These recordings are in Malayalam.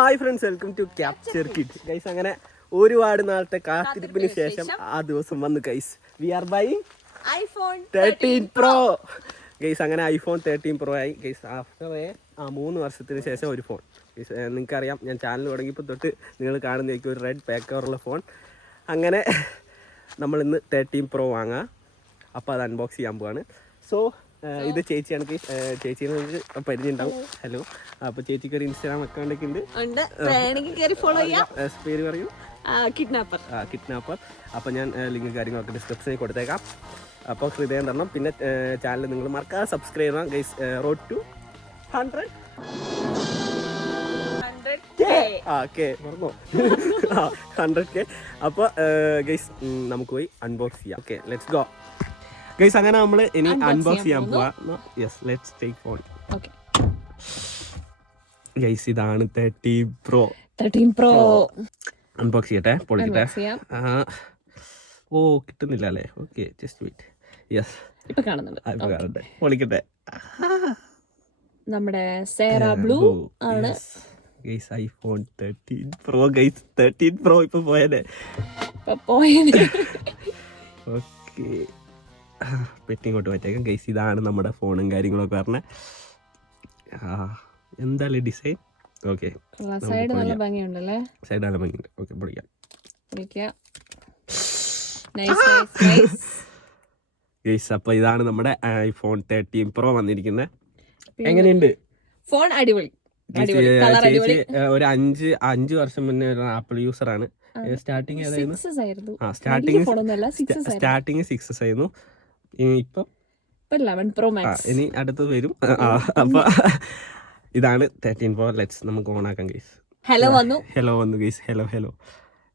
Hi friends, welcome to capture kit guys. അങ്ങനെ ഒരുപാട് നാളത്തെ കാത്തിരിപ്പിന് ശേഷം ആ ദിവസം വന്നു guys. We are buying iPhone 13 Pro guys. അങ്ങനെ iPhone 13 Pro ആയി ഗൈസ്. ആഫ്റ്റർ 3 വർഷത്തിന് ശേഷം ഒരു ഫോൺ ഗൈസ്. നിങ്ങൾക്കറിയാം, ഞാൻ ചാനൽ തുടങ്ങിയപ്പോൾ തൊട്ട് നിങ്ങൾ കാണുന്നതായിരിക്കും ഒരു റെഡ് പാക്ക് കവറുള്ള ഫോൺ. അങ്ങനെ നമ്മളിന്ന് 13 Pro വാങ്ങാം. അപ്പോൾ അത് അൺബോക്സ് ചെയ്യാൻ പോവാണ്. സോ ഇത് ചേച്ചിയാണ്. ചേച്ചിനെ നിങ്ങൾക്ക് പരിചയം. ഹലോ. അപ്പോൾ ചേച്ചിക്ക് ഒരു ഇൻസ്റ്റാഗ്രാം അക്കൗണ്ടൊക്കെ ഉണ്ട്. പേര് പറയൂ. കിഡ്നാപ്പർ. അപ്പോൾ ഞാൻ ലിങ്ക് കാര്യങ്ങളൊക്കെ ഡിസ്ക്രിപ്ഷനിൽ കൊടുത്തേക്കാം. അപ്പോൾ ഹൃദയം തരണം. പിന്നെ ചാനൽ നിങ്ങൾ മറക്കാതെ സബ്സ്ക്രൈബ് ചെയ്യണം ഗൈസ്. Road to 100K. അപ്പോൾ ഗൈസ് നമുക്ക് പോയി അൺബോക്സ് ചെയ്യാം. Okay, let's go guys. അങ്ങനെ നമ്മൾ ഇനി അൺബോക്സ് ചെയ്യാൻ പോവാ. Yes, let's take phone. Guys, ഇതാണ് 13 Pro. അൺബോക്സ് ചെയ്യട്ടെ, പൊളിക്കട്ടെ. ഓ, കിട്ടുന്നില്ല അല്ലേ? Okay, just wait. യെസ്, ഇപ്പൊ കാണുന്നുണ്ട്. പൊളിക്കട്ടെ. നമ്മുടെ സേറാ ബ്ലൂ ആണ് guys. iPhone 13 Pro guys. 13 Pro ഇപ്പൊ പോയതേ. ഓക്കെ, പെറ്റിങ്ങോട്ട് പറ്റേക്കാം ഗൈസ്. ഇതാണ് നമ്മുടെ ഫോണും കാര്യങ്ങളൊക്കെ പറഞ്ഞത്. എന്തായാലും ഡിസൈൻ ഓക്കെ. സൈഡ് നല്ല ഭംഗിയുണ്ടല്ലേ? സൈഡ് നല്ല ഭംഗിയുണ്ട്. ഓക്കെ, പൊളിക്കാം. ഗൈസ്, അപ്പോൾ ഇതാണ് നമ്മുടെ iPhone 13 Pro വന്നിരിക്കുന്നത്. എങ്ങനെയുണ്ട് ഫോൺ? അടിപൊളി. ചേച്ചി ഒരു 5 വർഷം മുന്നേ ഒരു ആപ്പിൾ യൂസറാണ്. സ്റ്റാർട്ടിങ് ഏതായിരുന്നു? സ്റ്റാർട്ടിങ് 6 ആയിരുന്നു. ഇപ്പം 11 Pro Max. ഇനി അടുത്തത് വരും. അപ്പൊ ഇതാണ് 13 Pro. ലെറ്റ്സ് നമുക്ക് ഓൺ ആക്കാം ഗൈസ്. ഹലോ വന്നു ഗൈസ്. ഹലോ.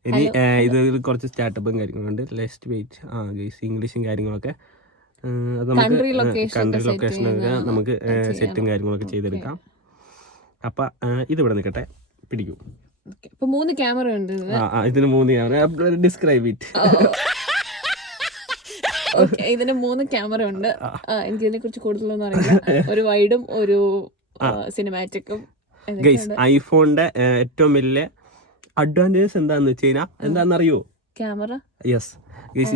ഇനി ഇത് കുറച്ച് സ്റ്റാർട്ടപ്പും കാര്യങ്ങളുണ്ട്. Lust wait. ഗൈസ്, ഇംഗ്ലീഷും കാര്യങ്ങളൊക്കെ കൺട്രി ലൊക്കേഷനൊക്കെ നമുക്ക് സെറ്റും കാര്യങ്ങളൊക്കെ ചെയ്തെടുക്കാം. അപ്പൊ ഇത് ഇവിടെ നിൽക്കട്ടെ, പിടിക്കൂ. 3 ക്യാമറ ഉണ്ട്. ഇതിന് 3 ക്യാമറ. Describe it. ഇതിന് 3 ക്യാമറ ഉണ്ട്. എനിക്ക് ഇതിനെ കുറിച്ച് കൂടുതലൊന്നും അറിയില്ല. ഒരു വൈഡും ഒരു സിനിമാറ്റിക്കും. ഐഫോണിന്റെ ഏറ്റവും വലിയ അഡ്വാൻറ്റേജസ് എന്താന്ന് വെച്ച് കഴിഞ്ഞാൽ എന്താണെന്നറിയോ? ക്യാമറ. യെസ്,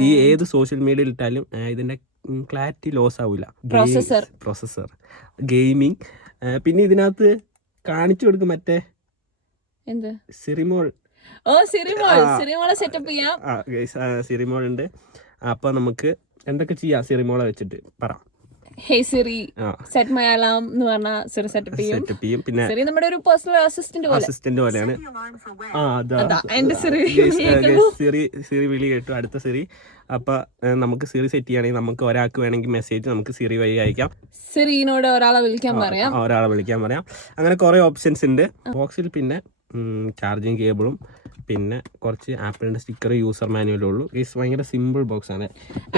ഈ ഏത് സോഷ്യൽ മീഡിയയിൽ ഇട്ടാലും ഇതിന്റെ ക്ലാരിറ്റി ലോസ് ആവില്ല. Processor, gaming. പിന്നെ ഇതിനകത്ത് കാണിച്ചു കൊടുക്കും മറ്റേ സിറിമോൾ സെറ്റപ്പ് ചെയ്യാം. സിറിമോൾ ഉണ്ട്. അപ്പൊ നമുക്ക് എന്തൊക്കെ ചെയ്യാം സിറിമോളെ വെച്ചിട്ട് പറ. Hey Siri, set my alarm എന്ന് പറഞ്ഞാ Siri സെറ്റപ്പ് ചെയ്യും. പിന്നെ Siri നമ്മുടെ ഒരു പേഴ്സണൽ അസിസ്റ്റന്റ് പോലെയാണ്. സിറി വിളി കേട്ടു. അടുത്ത സിറി. അപ്പൊ നമുക്ക് സിറി സെറ്റ് ചെയ്യുകയാണെങ്കിൽ നമുക്ക് ഒരാൾക്ക് വേണമെങ്കിൽ മെസ്സേജ് നമുക്ക് സിറി വഴി അയക്കാം. സിറിനോട് ഒരാളെ വിളിക്കാൻ പറയാം. അങ്ങനെ കുറെ ഓപ്ഷൻസ് ഉണ്ട് ബോക്സിൽ. പിന്നെ ചാർജിങ് കേബിളും പിന്നെ കുറച്ച് ആപ്പിളിന്റെ സ്റ്റിക്കർ, യൂസർ മാനുവലും ഉള്ളൂ. ഭയങ്കര സിമ്പിൾ ബോക്സ് ആണ്.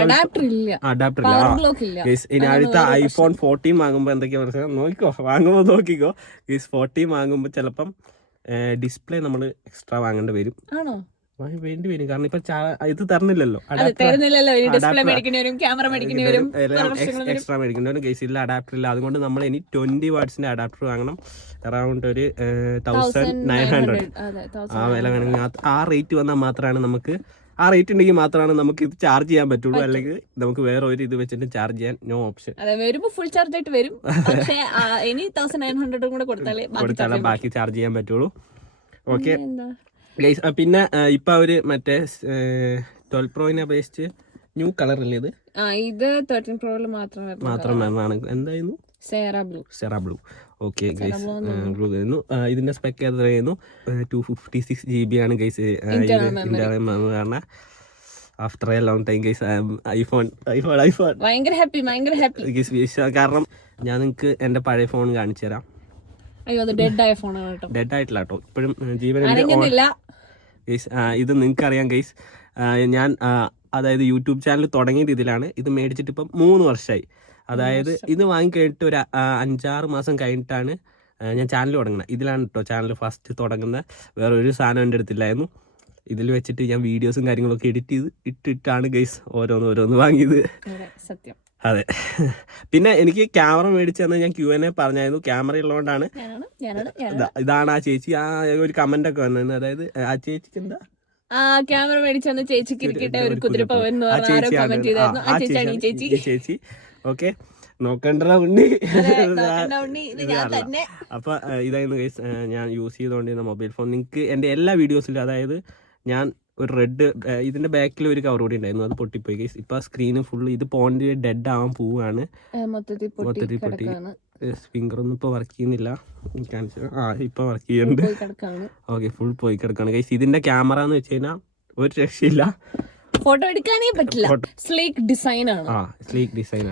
അഡാപ്റ്റർ ഇല്ല. ഇനി അടുത്ത iPhone 14 വാങ്ങുമ്പോൾ എന്തൊക്കെയാ പ്രശ്നം നോക്കിക്കോ. 14 വാങ്ങുമ്പോൾ ചിലപ്പം ഡിസ്പ്ലേ നമ്മൾ എക്സ്ട്രാ വാങ്ങേണ്ടി വരും. വേണ്ടി വരും. കാരണം ഇപ്പൊ ഇത് തരുന്നില്ലല്ലോ. എക്സ്ട്രാ മേടിക്കേണ്ടി വരും. കേസില്ല, അഡാപ്റ്റർ ഇല്ല. അതുകൊണ്ട് നമ്മൾ ഇനി 20 വാട്ട്സിന്റെ അഡാപ്റ്റർ വാങ്ങണം. അറൌണ്ട് ഒരു 1900 ആ വില വേണമെങ്കിൽ. ആ റേറ്റ് വന്നാൽ മാത്രമാണ് നമുക്ക്, ആ റേറ്റ് ഉണ്ടെങ്കിൽ മാത്രമാണ് നമുക്ക് ഇത് ചാർജ് ചെയ്യാൻ പറ്റുള്ളൂ. അല്ലെങ്കിൽ നമുക്ക് വേറെ ഒരു ഇത് വെച്ചിട്ട് ചാർജ് ചെയ്യാൻ നോ ഓപ്ഷൻ. ഫുൾ ചാർജ് ആയിട്ട് വരും. ഇനി 1900 കൂടെ കൊടുത്താലേ ബാക്കി ചാർജ് ചെയ്യാൻ പറ്റുള്ളൂ. Okay guys. പിന്നെ ഇപ്പൊ അവര് മറ്റേ 12 Proനെ അപേക്ഷിച്ച് ന്യൂ കളർ അല്ലേ ഇത്? 13 Pro മാത്രം വരുന്നതാണ്. എന്തായിരുന്നു? സെറാ ബ്ലൂ. ഓക്കെ ഗൈസ്, ബ്ലൂ വരുന്നു. ഇതിന്റെ സ്പെക്ക് എത്രയായിരുന്നു? 256 GB ആണ് ഗൈസ്. കാരണം after A long time guys iPhone ഭയങ്കര ഹാപ്പി. കാരണം ഞാൻ നിങ്ങൾക്ക് എന്റെ പഴയ ഫോൺ കാണിച്ചു തരാം. ഡെഡ് ആയിട്ടില്ല കേട്ടോ, ഇപ്പോഴും ജീവനുണ്ട്. ഇത് നിങ്ങൾക്ക് അറിയാം ഗൈസ്. ഞാൻ അതായത് യൂട്യൂബ് ചാനൽ തുടങ്ങിയത് ഇതിലാണ്. ഇത് മേടിച്ചിട്ട് ഇപ്പം 3 വർഷമായി. അതായത് ഇത് വാങ്ങിക്കഴിഞ്ഞിട്ട് ഒരു 5-6 മാസം കഴിഞ്ഞിട്ടാണ് ഞാൻ ചാനൽ തുടങ്ങുന്നത്. ഇതിലാണ് കേട്ടോ ചാനൽ ഫസ്റ്റ് തുടങ്ങുന്നത്. വേറെ ഒരു സാധനം എൻ്റെ അടുത്തില്ലായിരുന്നു. ഇതിൽ വെച്ചിട്ട് ഞാൻ വീഡിയോസും കാര്യങ്ങളൊക്കെ എഡിറ്റ് ചെയ്ത് ഇട്ടിട്ടാണ് ഗൈസ് ഓരോന്ന് വാങ്ങിയത്. സത്യം. അതെ. പിന്നെ എനിക്ക് ക്യാമറ മേടിച്ചു തന്നെ ഞാൻ Q&A പറഞ്ഞായിരുന്നു. ക്യാമറ ഉള്ളതുകൊണ്ടാണ്. ഇതാണ് ആ ചേച്ചി. ആ ഒരു കമന്റ് ഒക്കെ വന്നത്. അതായത് ആ ചേച്ചിക്ക് എന്താ ക്യാമറ മേടിച്ചു ചേച്ചിക്ക് ഇരിക്കട്ടെ ഒരു കുതിരപ്പവൻ എന്ന് ആ പറഞ്ഞ ആരോ കമന്റ് ചെയ്തായിരുന്നു. ആ ചേച്ചിയാണ് ഈ ചേച്ചി. ഓക്കെ, നോക്കണ്ട ഉണ്ണി. തന്നെ. അപ്പൊ ഇതായിരുന്നു ഗൈസ് ഞാൻ യൂസ് ചെയ്തുകൊണ്ടിരുന്ന മൊബൈൽ ഫോൺ. നിങ്ങൾക്ക് എൻ്റെ എല്ലാ വീഡിയോസിലും, അതായത് ഞാൻ ഒരു റെഡ് ഇതിന്റെ ബാക്കിൽ ഒരു കവർ കൂടി ഉണ്ടായിരുന്നു, അത് പൊട്ടിപ്പോയി ഗൈസ്. ഇപ്പൊ സ്ക്രീന് ഫുള്ള് ഇത് പോയിന്റ് ഡെഡ് ആവാൻ പോവാണ്, മൊത്തത്തിൽ പൊട്ടി. സ്പീക്കർ ഒന്നും ഇപ്പൊ വർക്ക് ചെയ്യുന്നില്ല. ഇപ്പൊ വർക്ക് ചെയ്യുന്നുണ്ട്. ഓക്കെ, ഫുൾ പോയി കിടക്കാണ് ഗൈസ്. ഇതിന്റെ ക്യാമറ എന്ന് വെച്ച് കഴിഞ്ഞാൽ ഒരു രക്ഷയില്ല, ഫോട്ടോ എടുക്കാനേ പറ്റില്ല. സ്ലീക്ക് ഡിസൈൻ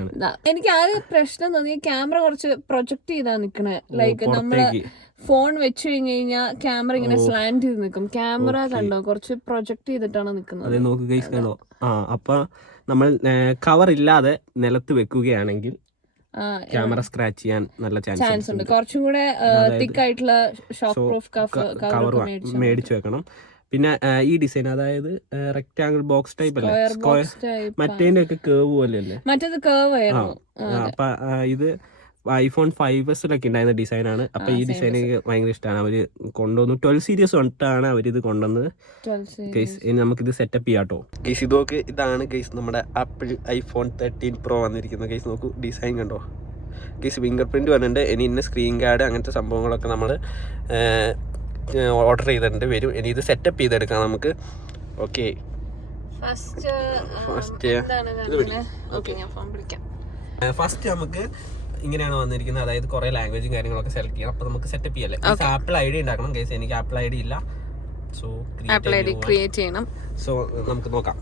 ആണ്. എനിക്ക് ആകെ പ്രശ്നം തോന്നിയ ക്യാമറ കുറച്ച് പ്രൊജക്ട് ചെയ്താ നിക്കണേ. ലൈക്ക് നമ്മള് ഫോൺ വെച്ച് കഴിഞ്ഞ് കഴിഞ്ഞാൽ ക്യാമറ ഇങ്ങനെ സ്ലാൻഡ് ചെയ്ത് നിൽക്കും. ക്യാമറ കണ്ടോ കുറച്ച് പ്രൊജക്ട് ചെയ്തിട്ടാണ് നിക്കുന്നത്. നോക്ക് ഗൈസ് കണ്ടോ. അപ്പൊ നമ്മൾ കവർ ഇല്ലാതെ നിലത്ത് വെക്കുകയാണെങ്കിൽ ക്യാമറ സ്ക്രാച്ച് ചെയ്യാൻ നല്ല ചാൻസ് ഉണ്ട്. കുറച്ചും കൂടെ തിക്ക് ആയിട്ടുള്ള ഷോക്ക് പ്രൂഫ് കവർ മേടിച്ചു വെക്കണം. പിന്നെ ഈ ഡിസൈൻ, അതായത് റെക്ടാങ്കിൾ ബോക്സ് ടൈപ്പ് അല്ലേ, സ്ക്വയർ. മറ്റേന്റെ ഒക്കെ കേവ് പോലെ അല്ലേ, മറ്റേത് കേവ് ആയിരുന്നു. അപ്പൊ ഇത് iPhone 5s ഉണ്ടായിരുന്ന ഡിസൈനാണ്. അപ്പൊ ഈ ഡിസൈൻ എനിക്ക് ഭയങ്കര ഇഷ്ടമാണ്. അവര് കൊണ്ടുവന്നു 12 സീരീസ് തൊട്ടാണ് അവരിത് കൊണ്ടുവന്നത് ഗൈസ്. ഇനി നമുക്കിത് സെറ്റപ്പ് ചെയ്യാം കേട്ടോ ഗൈസ്. ഇതാണ് ഗൈസ് നമ്മുടെ ആപ്പിൾ iPhone 13 Pro വന്നിരിക്കുന്നത് ഗൈസ്. നോക്കൂ ഡിസൈൻ കണ്ടോ ഗൈസ്. ഫിംഗർ പ്രിന്റ് വന്നിട്ടുണ്ട്. ഇനി ഇന്ന സ്ക്രീൻ ഗാർഡ് അങ്ങനത്തെ സംഭവങ്ങളൊക്കെ നമ്മൾ ഓർഡർ ചെയ്തിട്ടുണ്ട്, വരും. ഇനി ഇത് സെറ്റപ്പ് ചെയ്തെടുക്കാം നമുക്ക്. ഓക്കെ, ഫസ്റ്റ് നമുക്ക് ഇങ്ങനെയാണ് വന്നിരിക്കുന്നത്. അതായത് കുറെ ലാംഗ്വേജും കാര്യങ്ങളൊക്കെ സെലക്ട് ചെയ്യണം. അപ്പൊ നമുക്ക് സെറ്റപ്പ് ചെയ്യല്ലേ. ആപ്പിൾ ID ഉണ്ടാക്കണം ഗൈസ്. എനിക്ക് ആപ്പിൾ ID ഇല്ല. സോ ക്രിയേറ്റ് ചെയ്യണം. സോ നമുക്ക് നോക്കാം.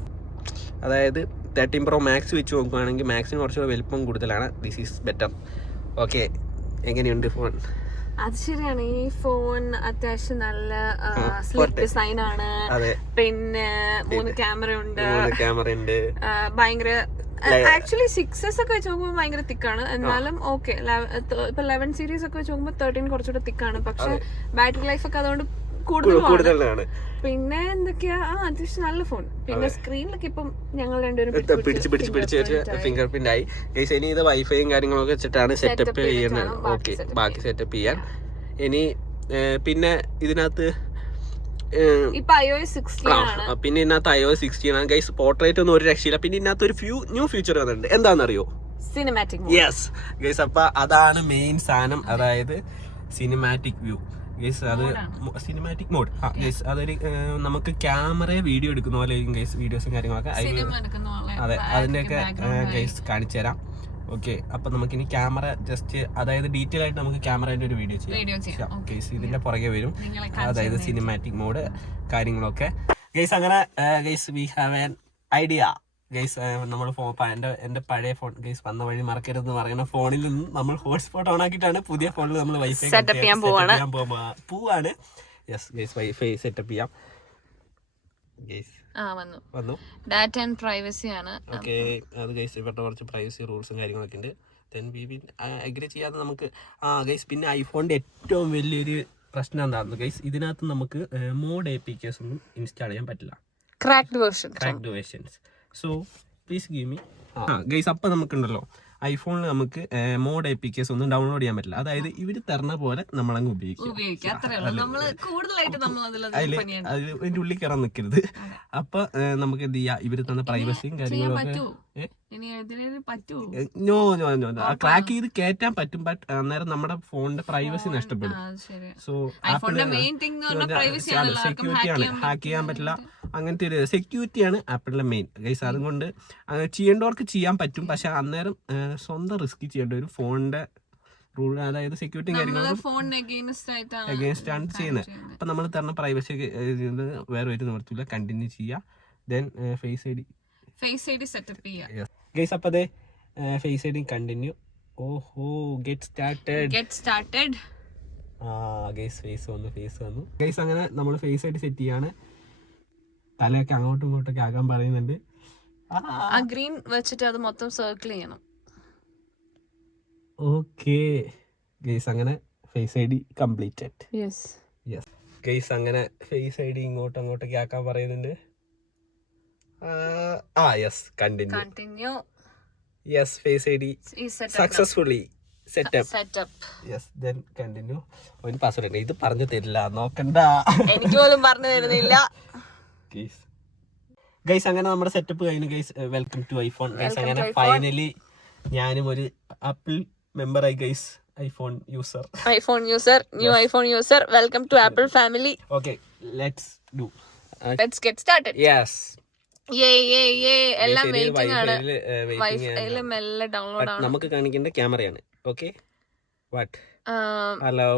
അതായത് 13 Pro Max വെച്ച് നോക്കുകയാണെങ്കിൽ മാക്സിന് കുറച്ചുകൂടെ വലിപ്പം കൂടുതലാണ്. This is better. ഓക്കെ, എങ്ങനെയുണ്ട് ഫോൺ? അത് ശരിയാണ്, ഈ ഫോൺ അത്യാവശ്യം നല്ല സ്ലിക്ക് ഡിസൈൻ ആണ്. പിന്നെ 3 ക്യാമറ ഉണ്ട്. ഭയങ്കര ആക്ച്വലി 6s ഒക്കെ വെച്ച് നോക്കുമ്പോൾ ഭയങ്കര തിക്കാണ്. എന്നാലും ഓക്കെ, ഇപ്പൊ 11 സീരീസ് ഒക്കെ വെച്ച് നോക്കുമ്പോൾ 13 കുറച്ചുകൂടെ തിക്കാണ്. പക്ഷെ ബാറ്ററി ലൈഫ് ഒക്കെ അതുകൊണ്ട് കൂടുതലാണ്. പിന്നെ എന്തൊക്കെയാ, അത്യാവശ്യം നല്ല ഫോൺ. പിന്നെ സ്ക്രീനിലൊക്കെ ഇപ്പം ഞങ്ങൾ രണ്ടുപേരും പിടിച്ച് ഫിംഗർ പ്രിന്റ് ആയി. ഇനി ഇത് വൈഫൈയും കാര്യങ്ങളൊക്കെ വെച്ചിട്ടാണ് സെറ്റപ്പ് ചെയ്യുന്നത്. ഓക്കെ, ബാക്കി സെറ്റപ്പ് ചെയ്യാൻ. ഇനി പിന്നെ ഇതിനകത്ത് പിന്നെ ഇതിനകത്ത് iOS 16 ആണ് ഗൈസ്. പോർട്രേറ്റ് ഒന്നും ഒരു രക്ഷയില്ല. പിന്നെ ഇതിനകത്ത് ഒരു ന്യൂ ഫീച്ചർ വന്നിട്ടുണ്ട്. എന്താണെന്നറിയോ? സിനിമാറ്റിക്. യെസ് ഗൈസ്, അപ്പൊ അതാണ് മെയിൻ സാധനം, അതായത് സിനിമാറ്റിക് വ്യൂ ഗൈസ്. അത് സിനിമാറ്റിക് മോഡ്. ഗൈസ് അതൊരു നമുക്ക് ക്യാമറ വീഡിയോ എടുക്കുന്ന പോലെ ഗൈസ്, വീഡിയോസും കാര്യങ്ങളൊക്കെ. അതെ, അതിന്റെയൊക്കെ ഗൈസ് കാണിച്ചു തരാം. ഓക്കെ, അപ്പൊ നമുക്കിനി ക്യാമറ ജസ്റ്റ്, അതായത് ഡീറ്റെയിൽ ആയിട്ട് നമുക്ക് ക്യാമറയുടെ ഒരു വീഡിയോ ചെയ്യാം ഗൈസ്. ഇതിന്റെ പുറകെ വരും, അതായത് സിനിമാറ്റിക് മോഡ് കാര്യങ്ങളൊക്കെ ഗൈസ്. അങ്ങനെ guys we have an idea guys. നമ്മൾ എന്റെ പഴയ ഫോൺ ഗൈസ്, വന്ന വഴി മറക്കരുതെന്ന് പറയുന്ന ഫോണിൽ നിന്നും നമ്മൾ ഹോട്ട്സ്പോട്ട് ഓൺ ആക്കിയിട്ടാണ് പുതിയ ഫോണിൽ നമ്മൾ വൈഫൈ സെറ്റപ്പ് ചെയ്യാൻ പോവാണ്. യെസ് ഗൈസ്, വൈഫൈ സെറ്റപ്പ് ചെയ്യാം ഗൈസ്. വന്നു. ഡാറ്റ ആൻഡ് പ്രൈവസി ആണ്. ഓക്കെ, അത് ഗൈസ് ഇവരുടെ കുറച്ച് പ്രൈവസി റൂൾസും കാര്യങ്ങളൊക്കെ ഉണ്ട്. ദെൻ വി വിൽ അഗ്രി ചെയ്യാതെ നമുക്ക് ഗൈസ്. പിന്നെ ഐഫോണിന്റെ ഏറ്റവും വലിയൊരു പ്രശ്നം എന്താണെന്ന് ഗൈസ്, ഇതിനകത്ത് നമുക്ക് മോഡ് APKs ഒന്നും ഇൻസ്റ്റാൾ ചെയ്യാൻ പറ്റില്ല. Cracked versions. So please give me guys. അപ്പം നമുക്കുണ്ടല്ലോ ഐഫോണിൽ നമുക്ക് മോഡ് APKs ഒന്നും ഡൗൺലോഡ് ചെയ്യാൻ പറ്റില്ല. അതായത് ഇവര് തരണ പോലെ നമ്മളങ്ങ് ഉപയോഗിക്കുക. അതിന്റെ ഉള്ളിൽ കയറാൻ നിൽക്കരുത്. അപ്പൊ നമുക്ക് എന്ത് ചെയ്യാം, ഇവര് തന്ന പ്രൈവസിയും കാര്യങ്ങളൊക്കെ ക്രാക്ക് ചെയ്ത് കയറ്റാൻ പറ്റും. ബട്ട് അന്നേരം നമ്മുടെ ഫോണിന്റെ പ്രൈവസി നഷ്ടപ്പെടും. സോ സെക്യൂരിറ്റിയാണ്, ഹാക്ക് ചെയ്യാൻ പറ്റില്ല. അങ്ങനത്തെ ഒരു സെക്യൂരിറ്റിയാണ് ആപ്പിളിന്റെ മെയിൻ ഗൈസ്. അതുകൊണ്ട് ചെയ്യേണ്ടവർക്ക് ചെയ്യാൻ പറ്റും. പക്ഷെ അന്നേരം സ്വന്തം റിസ്ക് ചെയ്യേണ്ട ഒരു ഫോണിന്റെ റൂൾ, അതായത് സെക്യൂരിറ്റിയും കാര്യങ്ങളും അഗേൻസ്റ്റ് ആണ് ചെയ്യുന്നത്. അപ്പൊ നമ്മൾ തരുന്ന പ്രൈവസി വേറെ ഒരു നിവർത്തില്ല, കണ്ടിന്യൂ ചെയ്യുക. Then face I D setup ചെയ്യുക ഗൈസ്. അപ്പൊ അതെ ഫേസ് ഐ ഡി കണ്ടിന്യൂ. ഓഹോ, ഗെറ്റ് സ്റ്റാർട്ടഡ്. ഗൈസ് ഫേസ് വന്നു ഗൈസ്. അങ്ങനെ നമ്മൾ ഫേസ് ഐ ഡി സെറ്റ് ചെയ്യാണ്. തലയൊക്കെ അങ്ങോട്ടും ഇങ്ങോട്ടൊക്കെ ആകാൻ പറയുന്നുണ്ട്. ഗ്രീൻ വെച്ചിട്ട് അത് മൊത്തം സർക്കിൾ ചെയ്യണം. ഓക്കെ ഗൈസ്, അങ്ങനെ face I D completed. Yes guys, അങ്ങനെ ഫേസ് ഐ ഡി അങ്ങോട്ടൊക്കെ ആക്കാൻ പറയുന്നുണ്ട്. Yes, continue. Yes face ID successfully setup. Yes then continue. ഒരു പാസ്വേഡ് ഉണ്ട്, ഇത് പറഞ്ഞു തരില്ല, നോക്കണ്ട. എനിക്ക് പോലും പറഞ്ഞു തരുന്നില്ല. ഗൈസ് അങ്ങനെ നമ്മുടെ സെറ്റപ്പ് കഴിഞ്ഞു guys. Welcome to iPhone guys. അങ്ങനെ ഫൈനലി ഞാനും ഒരു ആപ്പിൾ മെമ്പർ ആയി guys. IPhone user, new iPhone user. Welcome to Apple family. Okay let's get started. Yes എല്ലാം വെയിറ്റിംഗ് ആണ്. വൈഫൈയിൽ മെല്ലെ ഡൗൺലോഡ് ആണ്. നമുക്ക് കാണിക്കേണ്ട ക്യാമറയാണ്. Okay what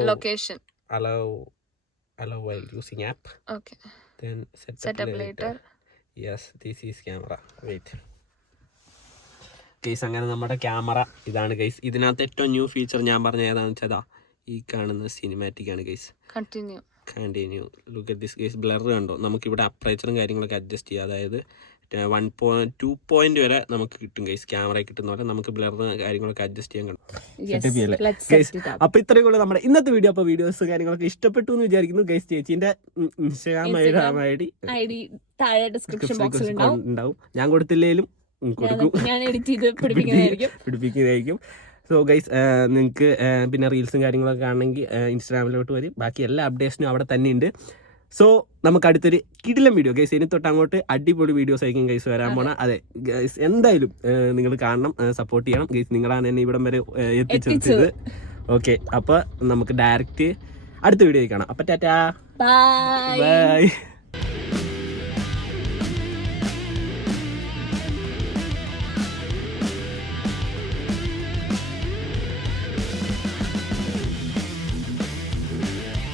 location allow while using app. Okay, then setup later. Yes, this is camera. Wait guys, അങ്ങനെ നമ്മുടെ ക്യാമറ ഇതാണ് ഗൈസ്. ഇതിനകത്ത് ഏറ്റവും ന്യൂ ഫീച്ചർ ഞാൻ പറഞ്ഞ ഏതാണെന്ന് വെച്ചാൽ ഈ കാണുന്ന സിനിമാറ്റിക് ആണ് guys. Continue look at this guys. Blur കണ്ടോ? നമുക്കിവിടെ അപ്രൈച്ചറും കാര്യങ്ങളൊക്കെ അഡ്ജസ്റ്റ് ചെയ്യാം. അതായത് 1.2 പോയിന്റ് വരെ നമുക്ക് കിട്ടും ഗൈസ്. ക്യാമറ കിട്ടുന്ന പോലെ നമുക്ക് ബ്ലർ കാര്യങ്ങളൊക്കെ അഡ്ജസ്റ്റ് ചെയ്യാൻ കഴിയും. അപ്പൊ ഇത്രയും കൂടെ നമ്മുടെ ഇന്നത്തെ വീഡിയോ. അപ്പൊ വീഡിയോസ് കാര്യങ്ങളൊക്കെ ഇഷ്ടപ്പെട്ടു എന്ന് വിചാരിക്കുന്നു ഗൈസ്. ചേച്ചിന്റെ ഇൻസ്റ്റാഗ്രാം ഐഡി താഴെ ഡിസ്ക്രിപ്ഷൻ ബോക്സിൽ ഉണ്ടാവും. ഞാൻ കൊടുത്തില്ലേലും കൊടുക്കും, ഞാൻ എഡിറ്റ് ചെയ്ത് പിടിപ്പിക്കുന്നതായിരിക്കും. സോ ഗൈസ് നിങ്ങൾക്ക് പിന്നെ റീൽസും കാര്യങ്ങളൊക്കെ ആണെങ്കിൽ ഇൻസ്റ്റാഗ്രാമിലോട്ട് വരും. ബാക്കി എല്ലാ അപ്ഡേഷനും അവിടെ തന്നെ ഉണ്ട്. സോ നമുക്ക് അടുത്തൊരു കിടിലം വീഡിയോ ഗൈസ്. ഇനി തൊട്ട് അങ്ങോട്ട് അടിപൊളി വീഡിയോസ് ആയിരിക്കും ഗൈസ് വരാൻ പോണ. അതെ ഗൈസ്, എന്തായാലും നിങ്ങൾ കാണണം, സപ്പോർട്ട് ചെയ്യണം ഗൈസ്. നിങ്ങളാണ് എന്നെ ഇവിടം വരെ എത്തിച്ചത്. ഓക്കെ, അപ്പോൾ നമുക്ക് ഡയറക്റ്റ് അടുത്ത വീഡിയോയിൽ കാണാം. അപ്പം ടാറ്റാ, ബൈ.